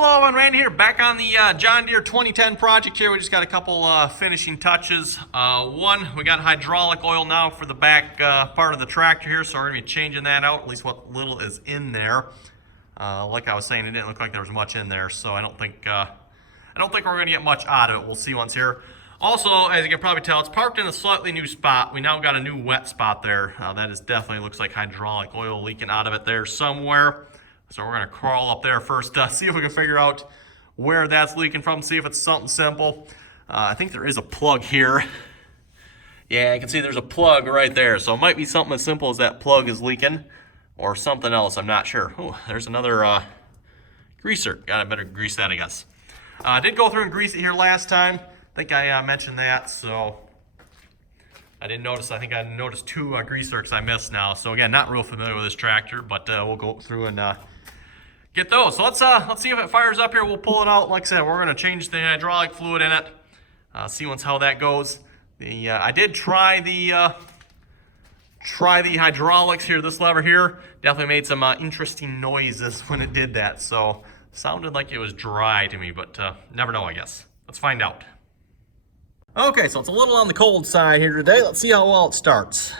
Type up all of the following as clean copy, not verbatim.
Hello, I'm Randy here, back on the John Deere 2010 project here. We just got a couple finishing touches. One, we got hydraulic oil now for the back part of the tractor here, so we're going to be changing that out, at least what little is in there. Like I was saying, it didn't look like there was much in there, so I don't think we're going to get much out of it. We'll see once here. Also, as you can probably tell, it's parked in a slightly new spot. We now got a new wet spot there. That is definitely looks like hydraulic oil leaking out of it there somewhere. So we're going to crawl up there first, see if we can figure out where that's leaking from, see if it's something simple. I think there is a plug here. Yeah, I can see there's a plug right there. So it might be something as simple as that plug is leaking or something else. I'm not sure. Oh, there's another greaser. I better grease that, I guess. I did go through and grease it here last time. I think I mentioned that, so I didn't notice. I think I noticed two grease zerks I missed now. So again, not real familiar with this tractor, but we'll go through and get those. So let's see if it fires up here. We'll pull it out. Like I said, we're going to change the hydraulic fluid in it. See once how that goes. I did try the hydraulics here. This lever here definitely made some interesting noises when it did that. So sounded like it was dry to me, but never know, I guess. Let's find out. Okay, so it's a little on the cold side here today. Let's see how well it starts.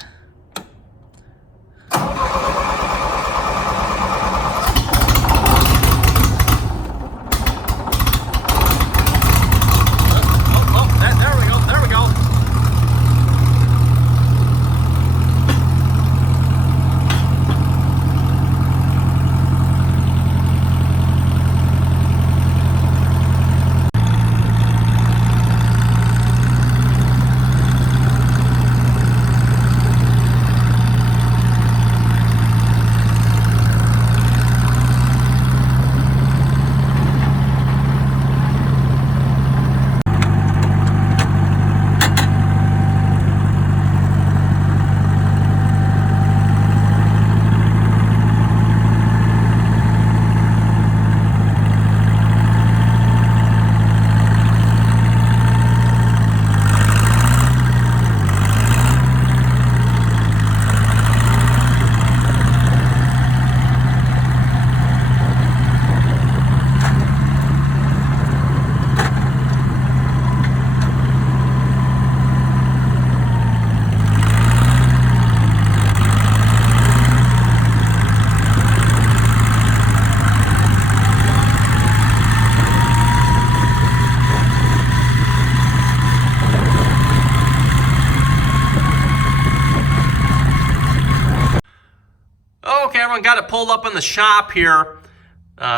Okay, everyone, got it pulled up in the shop here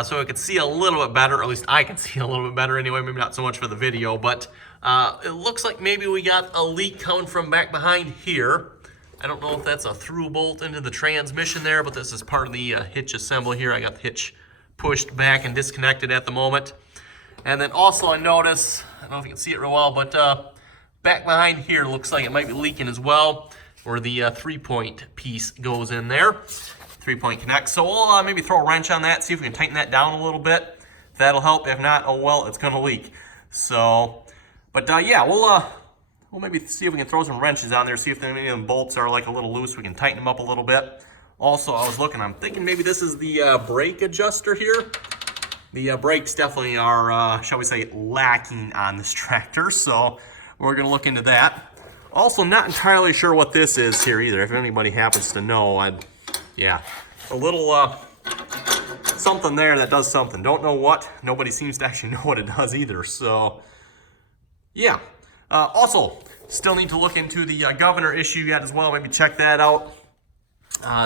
so we could see a little bit better, or at least I can see a little bit better anyway, maybe not so much for the video, but it looks like maybe we got a leak coming from back behind here. I don't know if that's a through bolt into the transmission there, but this is part of the hitch assembly here. I got the hitch pushed back and disconnected at the moment. And then also I notice, I don't know if you can see it real well, but back behind here looks like it might be leaking as well, where the 3-point piece goes in there. 3-point connect. So we'll maybe throw a wrench on that, see if we can tighten that down a little bit. That'll help. If not, oh well, it's gonna leak. So, but yeah, we'll maybe see if we can throw some wrenches on there, see if any of the bolts are like a little loose. We can tighten them up a little bit. Also, I was looking, I'm thinking maybe this is the brake adjuster here. The brakes definitely are, shall we say, lacking on this tractor. So we're gonna look into that. Also, not entirely sure what this is here either. If anybody happens to know, yeah, a little something there that does something. Don't know what. Nobody seems to actually know what it does either. So, yeah. Also, still need to look into the governor issue yet as well. Maybe check that out.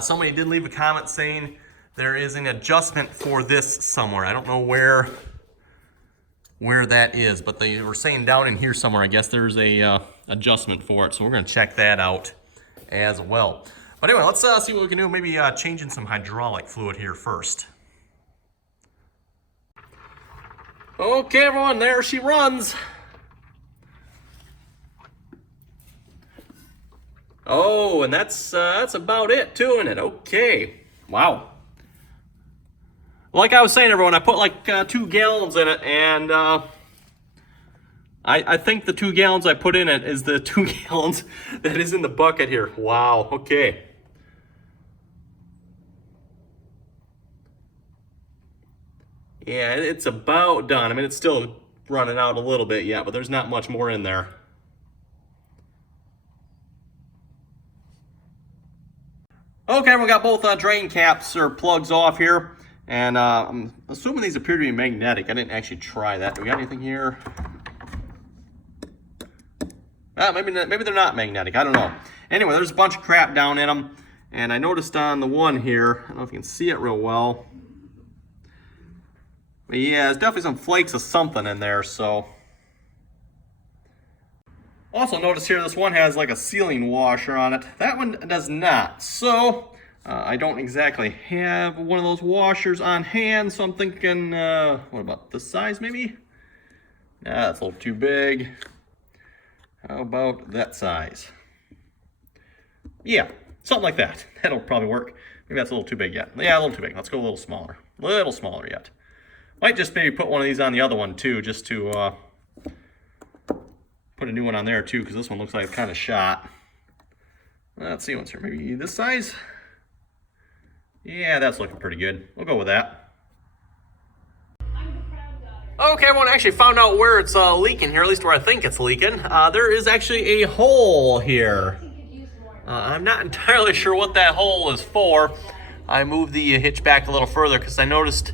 Somebody did leave a comment saying there is an adjustment for this somewhere. I don't know where that is, but they were saying down in here somewhere. I guess there's a adjustment for it. So we're going to check that out as well. But anyway, let's see what we can do. Maybe changing some hydraulic fluid here first. Okay, everyone, there she runs. Oh, and that's about it too, isn't it? Okay. Wow. Like I was saying, everyone, I put like 2 gallons in it, and I think the 2 gallons I put in it is the 2 gallons that is in the bucket here. Wow. Okay. Yeah, it's about done. I mean, it's still running out a little bit yet, but there's not much more in there. Okay, we got both drain caps or plugs off here, and I'm assuming these appear to be magnetic. I didn't actually try that. Do we got anything here? Maybe they're not magnetic. I don't know. Anyway, there's a bunch of crap down in them, and I noticed on the one here, I don't know if you can see it real well, but yeah, there's definitely some flakes of something in there. So also notice here, this one has like a sealing washer on it. That one does not. So I don't exactly have one of those washers on hand. So I'm thinking, what about this size maybe? Nah, that's a little too big. How about that size? Yeah, something like that. That'll probably work. Maybe that's a little too big yet. Yeah, a little too big. Let's go a little smaller. A little smaller yet. Might just maybe put one of these on the other one too, just to put a new one on there too, because this one looks like it's kind of shot. Let's see what's here. Maybe this size? Yeah, that's looking pretty good. We'll go with that. Okay, everyone, actually found out where it's leaking here, at least where I think it's leaking. There is actually a hole here. I'm not entirely sure what that hole is for. I moved the hitch back a little further because I noticed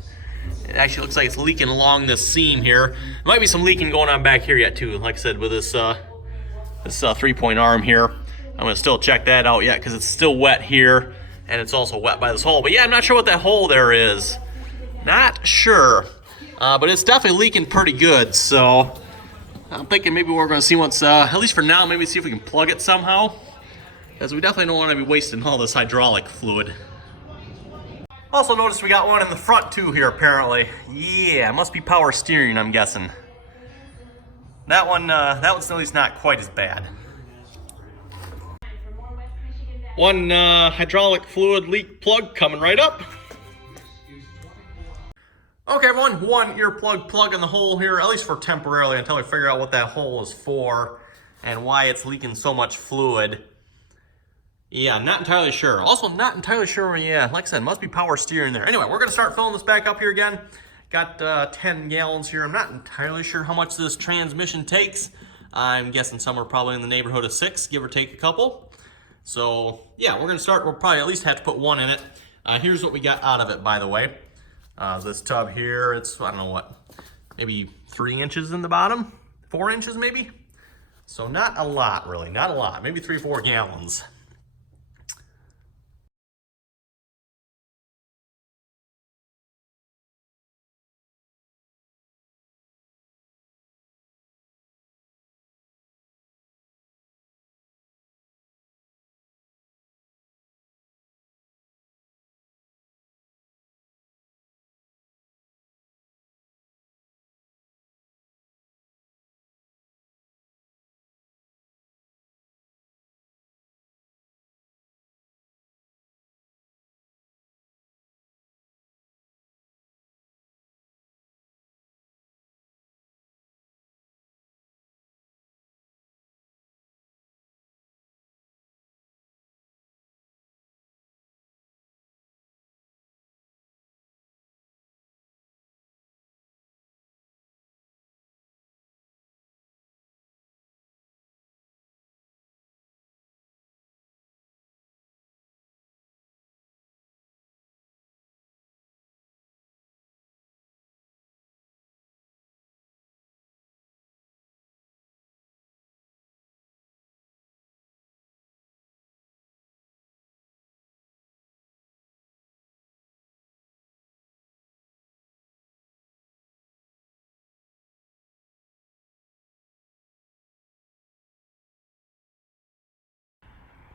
it actually looks like it's leaking along this seam here. There might be some leaking going on back here yet too. Like I said, with this this 3-point arm here, I'm gonna still check that out yet because it's still wet here and it's also wet by this hole. But yeah, I'm not sure what that hole there is. Not sure, but it's definitely leaking pretty good. So I'm thinking maybe we're gonna see what's at least for now. Maybe see if we can plug it somehow, because we definitely don't want to be wasting all this hydraulic fluid. Also notice we got one in the front too here apparently. Yeah, it must be power steering, I'm guessing. That one's at least not quite as bad. One hydraulic fluid leak plug coming right up. Okay everyone, one earplug plug in the hole here, at least for temporarily until we figure out what that hole is for and why it's leaking so much fluid. Yeah, not entirely sure. Also, not entirely sure, yeah, like I said, must be power steering there. Anyway, we're going to start filling this back up here again. Got 10 gallons here. I'm not entirely sure how much this transmission takes. I'm guessing somewhere probably in the neighborhood of 6, give or take a couple. So, yeah, we're going to start. We'll probably at least have to put one in it. Here's what we got out of it, by the way. This tub here, it's, I don't know what, maybe 3 inches in the bottom? 4 inches, maybe? So not a lot, really. Not a lot. Maybe 3 or 4 gallons.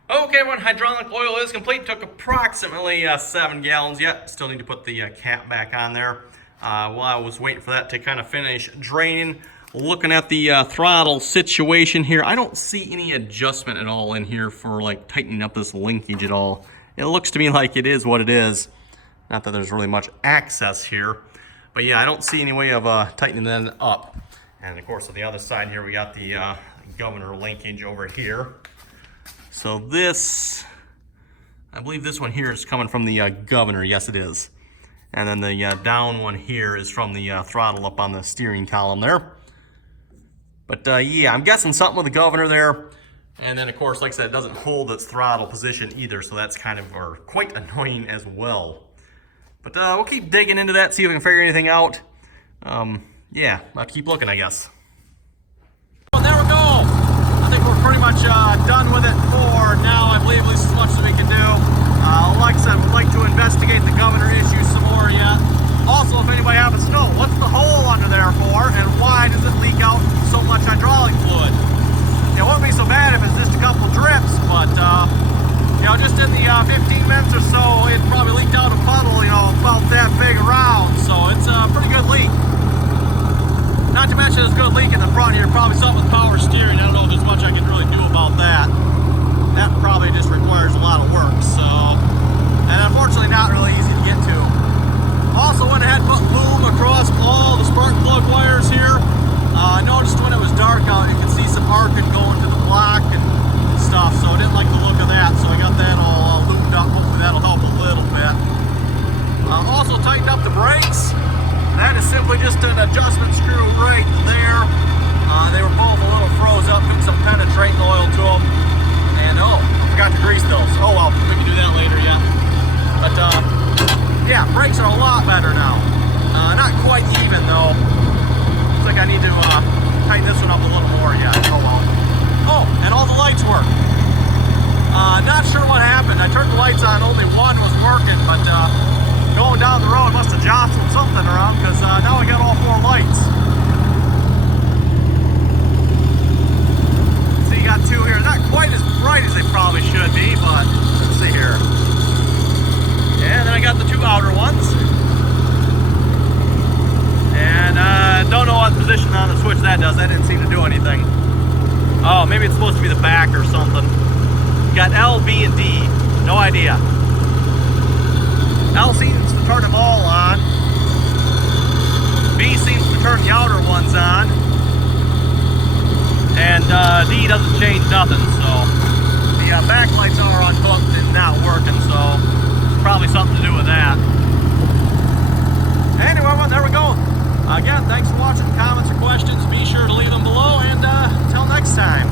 Okay, everyone, hydraulic oil is complete. Took approximately 7 gallons yet. Still need to put the cap back on there. While I was waiting for that to kind of finish draining, looking at the throttle situation here, I don't see any adjustment at all in here for like tightening up this linkage at all. It looks to me like it is what it is. Not that there's really much access here, but yeah, I don't see any way of tightening that up. And of course, on the other side here, we got the governor linkage over here. So this, I believe this one here is coming from the governor. Yes, it is. And then the down one here is from the throttle up on the steering column there. But yeah, I'm guessing something with the governor there. And then of course, like I said, it doesn't hold its throttle position either, so that's kind of, or quite annoying as well. But we'll keep digging into that, see if we can figure anything out. Yeah, I'll have to keep looking, I guess. Well, there we go. I think we're pretty much done with it for now. I believe at least as much as we can do. Like I said, we'd like to investigate the governor issue some more yet. Also, if anybody happens to know, what's the hole under there for, and why does it leak out so much hydraulic fluid? It wouldn't be so bad if it's just a couple drips, but you know, just in the 15 minutes or so, it probably leaked out a puddle, you know, about that big around. So it's a pretty good leak. Not to mention it's a good leak in the front here, probably something with power steering. I don't know if there's much I can really do about that. That probably just requires a lot of work, so, and unfortunately not really easy to get to. Also went ahead and put loom across all the spark plug wires here. I noticed when it was dark out, you could see some arcing going to the block and stuff, so I didn't like the look of that, so I got that all loomed up. Hopefully that'll help a little bit. Also tightened up the brakes. That is simply just an adjustment screw right there. They were both a little froze up, took some penetrating oil to them. And oh, forgot to grease those. Oh well, we can do that later, yeah. But yeah, brakes are a lot better now. Not quite even though. Looks like I need to tighten this one up a little more, yeah. Oh well. Oh, and all the lights work. Not sure what happened. I turned the lights on, only one was working, but going down the road must have jostled something around, because now I got all 4 lights. So you got 2 here. Not quite as bright as they probably should be, but let's see here. And then I got the 2 outer ones. And don't know what position on the switch that does. That didn't seem to do anything. Oh, maybe it's supposed to be the back or something. Got L, B, and D. No idea. L seems to turn them all on. B seems to turn the outer ones on. And D doesn't change nothing, so. The back lights are unhooked and not working, so probably something to do with that. Anyway, well, there we go. Again, thanks for watching. Comments or questions, be sure to leave them below, and until next time.